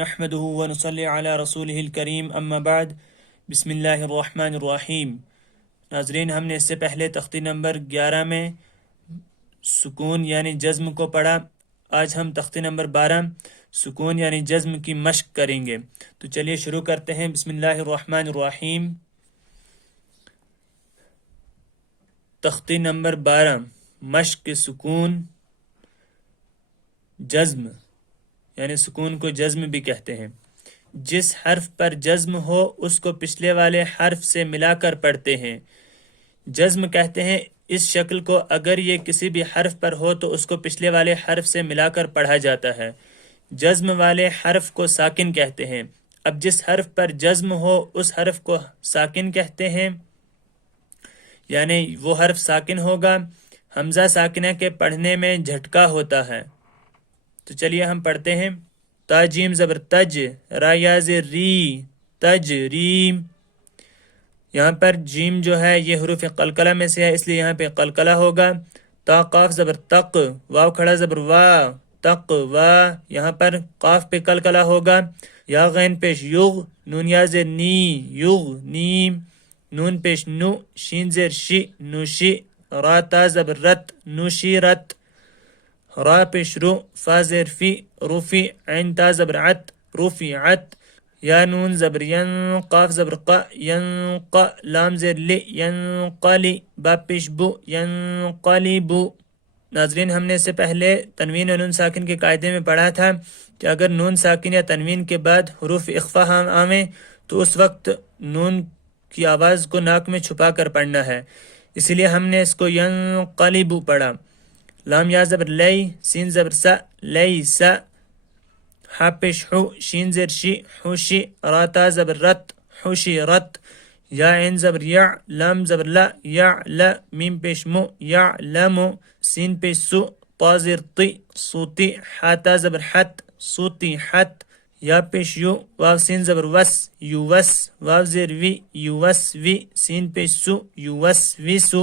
نحمده ونصلي على رسوله الکریم اما بعد بسم اللہ الرحمن الرحیم۔ ناظرین، ہم نے اس سے پہلے تختی نمبر 11 میں سکون یعنی جزم کو پڑھا۔ آج ہم تختی نمبر 12 سکون یعنی جزم کی مشق کریں گے۔ تو چلیے شروع کرتے ہیں۔ بسم اللہ الرحمن الرحیم۔ تختی نمبر 12 مشق سکون جزم یعنی سکون کو جزم بھی کہتے ہیں۔ جس حرف پر جزم ہو اس کو پچھلے والے حرف سے ملا کر پڑھتے ہیں۔ جزم کہتے ہیں اس شکل کو اگر یہ کسی بھی حرف پر ہو تو اس کو پچھلے والے حرف سے ملا کر پڑھا جاتا ہے۔ جزم والے حرف کو ساکن کہتے ہیں۔ اب جس حرف پر جزم ہو اس حرف کو ساکن کہتے ہیں، یعنی وہ حرف ساکن ہوگا۔ حمزہ ساکنہ کے پڑھنے میں جھٹکا ہوتا ہے۔ تو چلیے ہم پڑھتے ہیں۔ تا جیم زبر تج، را یا زیر ری، تج ریم۔ یہاں پر جیم جو ہے یہ حروف قلقلہ میں سے ہے، اس لیے یہاں پہ قلقلہ ہوگا۔ تا قاف زبر تق، واو کھڑا زبر وا، تق وا۔ یہاں پر قاف پہ قلقلہ ہوگا۔ یا غین پیش یغ، نون یا زیر نی، یغ نیم۔ نون پیش نو، شین زیر شی، نوشی۔ را تا زبر رت، نوشی رت۔ را پیش رو، فا زیر فی، روفی۔ عین تا زبر عت، روفی عت۔ یا نون زبر ین، قاف زبر قا، ینقا۔ لام زیر لی، ینقلی۔ با پیش بو، ینقلبو۔ ناظرین، ہم نے اس سے پہلے تنوین و نون ساکن کے قاعدے میں پڑھا تھا کہ اگر نون ساکن یا تنوین کے بعد حروف اخفا آویں تو اس وقت نون کی آواز کو ناک میں چھپا کر پڑھنا ہے، اسی لیے ہم نے اس کو ینقلبو پڑھا۔ لام یا زبر لی، سین زبر سا، لی سا۔ حا پیش حو، شین زیر شی، حوشی۔ را تا زبر رت، حوشی رت۔ یا عین زبر یا، لام زبر لا، یا لا۔ میم پیش مو، یا لمو۔ سین پیش سو، طا زیر طی، صوتی۔ حا تا زبر حت، صوتی حت۔ یا پیش یو، واو سین زبر وس، یو وس۔ واو زیر وی، یو وس وی۔ سین پیش سو، یو وس وی سو۔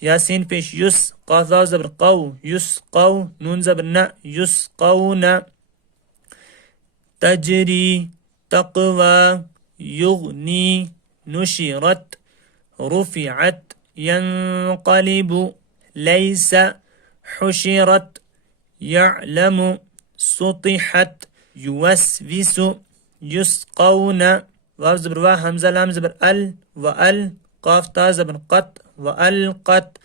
یا سین پیش یس، قاف واو زبر قو، یس قو۔ نون زبر نا، یس قو نا۔ تجری، تقوی، یغنی، نشرت، رفعت، ینقلب، لیس، حشرت، یعلم، سطحت، یوسوس، یسقون۔ واو زبر وا، حمزہ لام زبر ال، وال۔ قاف تا زبر قط، والقت۔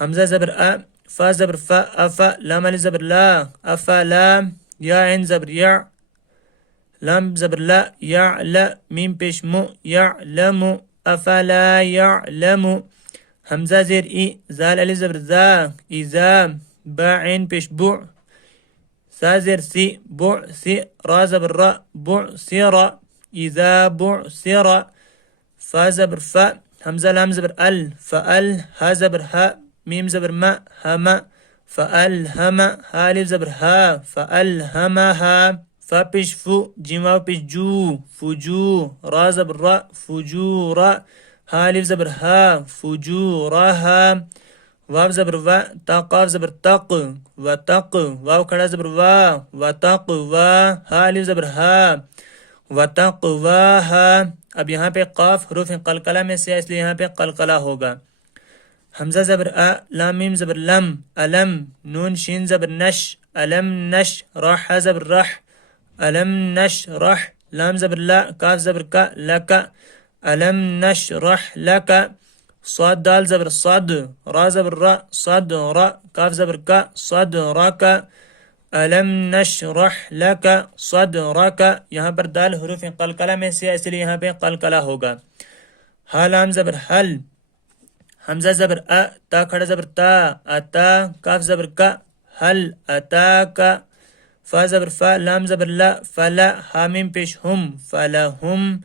حمزہ زبر ا، فا زبر فا، افا۔ لام علی زبر لا، افلا۔ یا عین زبر یا، لام زبر لا، یعلا۔ میم پیش مو، یعلم، افلا یعلم۔ حمزہ زیر ای، زال علی زبر ذا، اذا۔ با عین پیش بو، سا زیر سی، بعثی۔ را زبر را، بعثر، اذا بعثر۔ فا زبر فا، حمزہ لام زبر ال، فال۔ ہا زبر ہا، میم زبر ما، ہما۔ فالہم۔ ہا الف زبر ہا، فالہمہا۔ فا پیش فو، جیم واو پیش جو، فجو۔ را زبر را، فجورا۔ ہا الف زبر ہا، فجورہا۔ واو زبر وا، تا قاف زبر تق، وتق۔ واو کھڑا زبر وا، وتقوا۔ ہا الف زبر ہا، وتقواہا۔ اب یہاں پہ قاف حروف قلقلہ میں سے ہے، اس لیے یہاں پہ قلقلہ ہوگا۔ حمزہ زبر ا، لام میم زبر لم، علم۔ نون شین زبر نش، علم نش۔ را حا زبر رح، علم نشرح۔ لام زبر لا، کاف زبر کا، لکا۔ علم نشرح لکا۔ صاد دال زبر صد، را زبر را، صد را۔ کاف زبر کا، صد رکا۔ علم نشرح لکا صدرکا۔ یہاں پر دال حروف قلقلہ میں سے ہے، اس لیے یہاں پہ قلقلہ ہوگا۔ ہا لام زبر حل، حمزہ زبر ا، تا کھڑا زبر تا، اتا۔ کاف زبر کا، حل اتاکا۔ فا زبر فا، لام زبر لا، فلا۔ حامیم پیش ہم، فلہم۔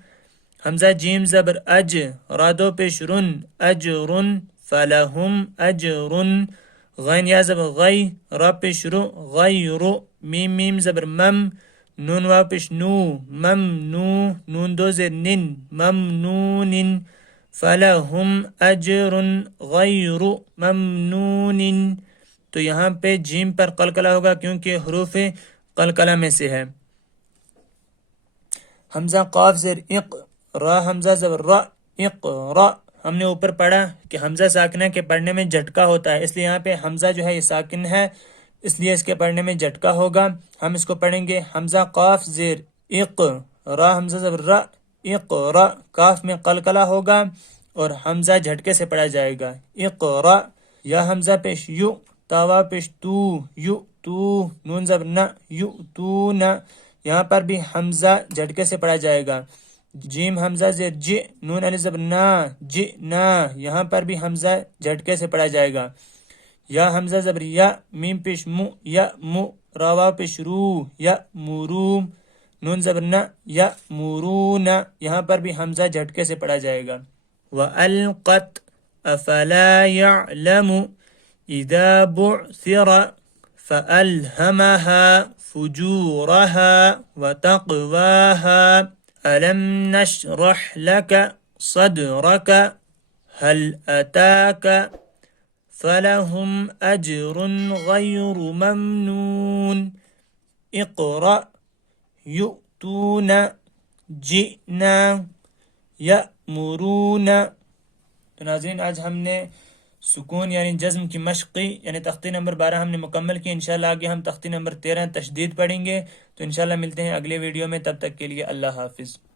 حمزہ جیم زبر اج، رادو پیش رن، اجرن، فلہم اجرن۔ غین یا زبر غی، را پیش رو، غیرو۔ میم میم زبر مم، نون واو پیش نو، ممنو۔ نون دو زیر نن، ممنون۔ فلہم اجر غیر ممنون۔ تو یہاں پہ جیم پر قلقلہ ہوگا کیونکہ حروف قلقلہ میں سے ہے۔ حمزہ قاف زیر اق، را حمزہ زبر را، اقرا. ہم نے اوپر پڑھا کہ حمزہ ساکنہ کے پڑھنے میں جھٹکا ہوتا ہے، اس لیے یہاں پہ حمزہ جو ہے یہ ساکن ہے، اس لیے اس کے پڑھنے میں جھٹکا ہوگا. ہم اس کو پڑھیں گے حمزہ قاف زیر اق، را حمزہ زبر را، اقرا. کاف میں قلقلہ ہوگا اور حمزہ جھٹکے سے پڑھا جائے گا. اقرا. یا حمزہ پیش یو، تاوا پیش تو، یو تو، نون زبر نہ، یو تو نہ. یہاں پر بھی حمزہ جھٹکے سے پڑھا جائے گا. جیم حمزہ زیر ج، نون علی زبر نا، ج نا. یہاں پر بھی حمزہ جھٹکے سے پڑھا جائے گا. یا حمزہ زبر یا، میم پیش مو، یا مو. راوا پیش رو، یا مورو. نون زبر نہ، یا مورون. یہاں پر بھی حمزہ جھٹکے سے پڑھا جائے گا. وَأَلْقَتْ أَفَلَا يَعْلَمُ إِذَا بُعْثِرَ فَأَلْهَمَهَا فُجُورَهَا وَتَقْوَاهَا. أَلَمْ نَشْرَحْ لَكَ صَدْرَكَ هَلْ أَتَاكَ فَلَهُمْ أَجْرٌ غَيْرُ مَمْنُونٍ. اقرأ، یؤتون، جئنا، یأمرون. تو ناظرین آج ہم نے سکون یعنی جزم کی مشقی یعنی تختی نمبر 12 ہم نے مکمل کی. انشاءاللہ آگے ہم تختی نمبر 13 تشدید پڑھیں گے. تو انشاءاللہ ملتے ہیں اگلے ویڈیو میں، تب تک کے لیے اللہ حافظ.